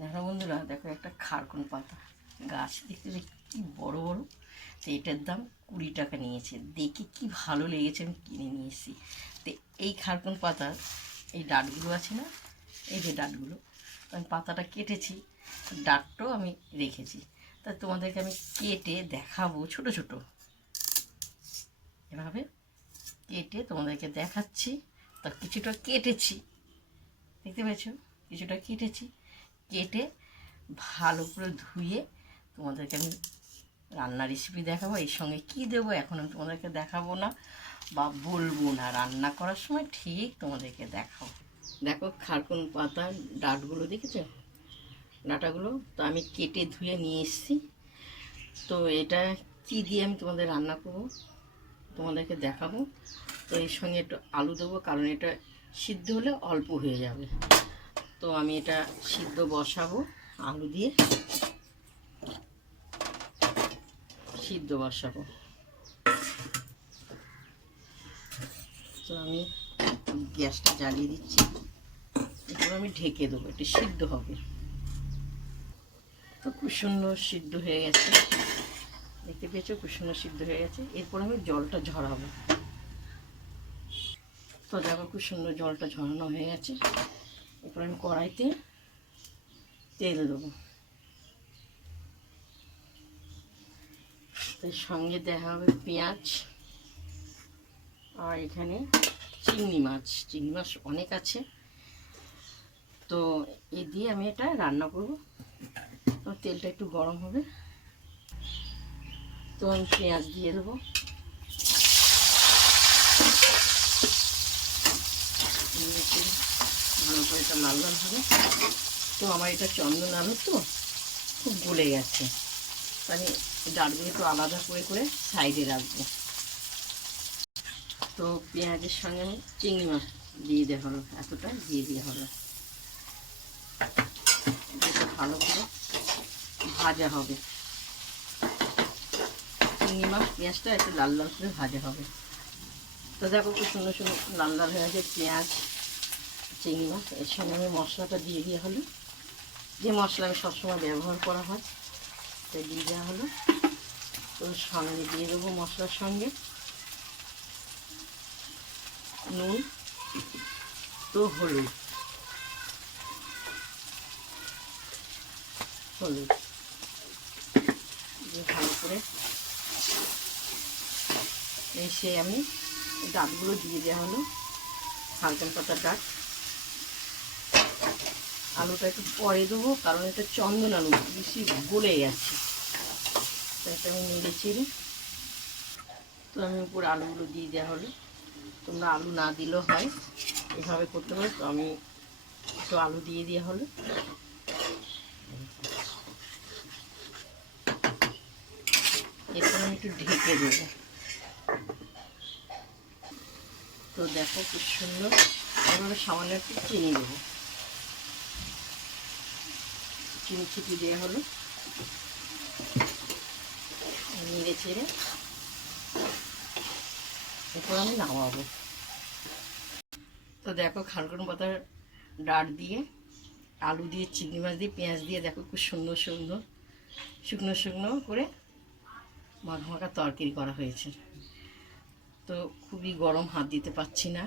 দেখো বন্ধুরা, দেখো একটা খারকুন পাতা গাছ দেখতে দেখতে কি বড় বড়। তো এটার দাম 20 টাকা নিয়েছে। দেখে কি ভালো লেগেছে, আমি কিনে নিয়ে এসেছি। তো এই খারকুন পাতার এই ডাঁটগুলো আছে না, এই যে ডাঁটগুলো, তো আমি পাতাটা কেটেছি, ডাঁটটাও আমি রেখেছি। তা তোমাদেরকে আমি কেটে দেখাবো, ছোট ছোট এভাবে কেটে তোমাদেরকে দেখাচ্ছি। তা কিছুটা কেটেছি, দেখতে পেয়েছো, কিছুটা কেটেছি। কেটে ভালো করে ধুয়ে তোমাদেরকে আমি রান্নার রেসিপি দেখাবো। এর সঙ্গে কী দেবো এখন আমি তোমাদেরকে দেখাবো না বা বলবো না, রান্না করার সময় ঠিক তোমাদেরকে দেখাবো। দেখো খারকুন পাতার ডাঁটগুলো দেখেছো, ডাঁটাগুলো তো আমি কেটে ধুয়ে নিয়ে এসেছি। তো এটা কী দিয়ে আমি তোমাদের রান্না করবো তোমাদেরকে দেখাবো। তো এর সঙ্গে একটু আলু দেবো, কারণ এটা সিদ্ধ হলে অল্প হয়ে যাবে। তো আমি এটা সিদ্ধ বসাবো, আলু দিয়ে সিদ্ধ বসাবো। তো আমি গ্যাসটা জ্বালিয়ে দিচ্ছি, এরপর আমি ঢেকে দেবো, এটা সিদ্ধ হবে। তো খুব সুন্দর সিদ্ধ হয়ে গেছে, দেখতে পেয়েছো, খুব সুন্দর সিদ্ধ হয়ে গেছে। এরপর আমি জলটা ঝরাবো। তো দেখো খুব সুন্দর জলটা ঝরানো হয়ে গেছে। এরপর আমি কড়াইতে তেল দেবো, এর সঙ্গে দেওয়া হবে পেঁয়াজ, আর এখানে চিংড়ি মাছ অনেক আছে। তো এ দিয়ে আমি এটা রান্না করব। তো তেলটা একটু গরম হবে, তো আমি পেঁয়াজ দিয়ে দেবো। ভালো করে এটা লাল লাল হবে। তো আমার এটা চন্দন আলু, তো খুব গলে গেছে, আমি ডালগুলো একটু আলাদা করে করে সাইডে রাখবো। তো পেঁয়াজের সঙ্গে আমি চিংড়ি মাছ দিয়ে দেওয়া হলো, এতটা দিয়ে দেওয়া হলো। এটা ভালো করে ভাজা হবে, চিংড়ি মাছ পেঁয়াজটা একটু লাল লাল করে ভাজা হবে। তো দেখো খুব সুন্দর সুন্দর লাল লাল হয়ে গেছে পেঁয়াজ চিংড়ি মাছ। এর সঙ্গে আমি মশলাটা দিয়ে দেওয়া হলো, যে মশলা আমি সবসময় ব্যবহার করা হয় তাই দিয়ে দেওয়া হলো। তো সঙ্গে দিয়ে দেবো মশলার সঙ্গে নুন, তো হলুদ দিয়ে ভালো করে এসে আমি ডাঁটগুলো দিয়ে দেওয়া হলো, খারকুন পাতার ডাঁট। আলুটা একটু পরে দেবো, কারণ এটা চন্দন আলু বেশি গলে গেছে, তাই আমি নেড়ে চেড়ে। তো আমি উপরে আলুগুলো দিয়ে দেওয়া হলো। তোমরা আলু না দিলেও হয়, এভাবে করতে পারো। তো আমি একটু আলু দিয়ে দেওয়া হলো। এরপর আমি একটু ঢেকে দেবো। তো দেখো খুব সুন্দর। এবারে সামান্য একটু চিনি দেবো, চিনি ছিটি দেওয়া হলো, নেড়ে চেড়ে এরপর আমি নামাবো। তো দেখো খারকুন পাতার ডাঁট দিয়ে আলু দিয়ে চিংড়ি মাছ দিয়ে পেঁয়াজ দিয়ে দেখো খুব সুন্দর সুন্দর শুকনো শুকনো করে মাখা মাখা তরকারি করা হয়েছে। তো খুবই গরম, হাত দিতে পারছি না।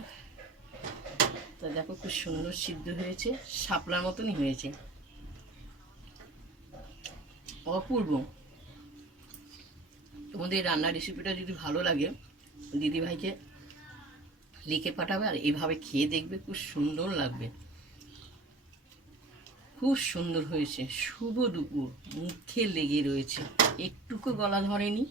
তো দেখো খুব সুন্দর সিদ্ধ হয়েছে, শাপলার মতনই হয়েছে, অপূর্ব। তোমাদের এই রান্নার রেসিপিটা যদি ভালো লাগে দিদিভাইকে লিখে পাঠাবে, আর এভাবে খেয়ে দেখবে, খুব সুন্দর লাগবে, খুব সুন্দর হয়েছে। শুভ দুপুর, মুখে লেগে রয়েছে, একটুকু গলা ধরেনি।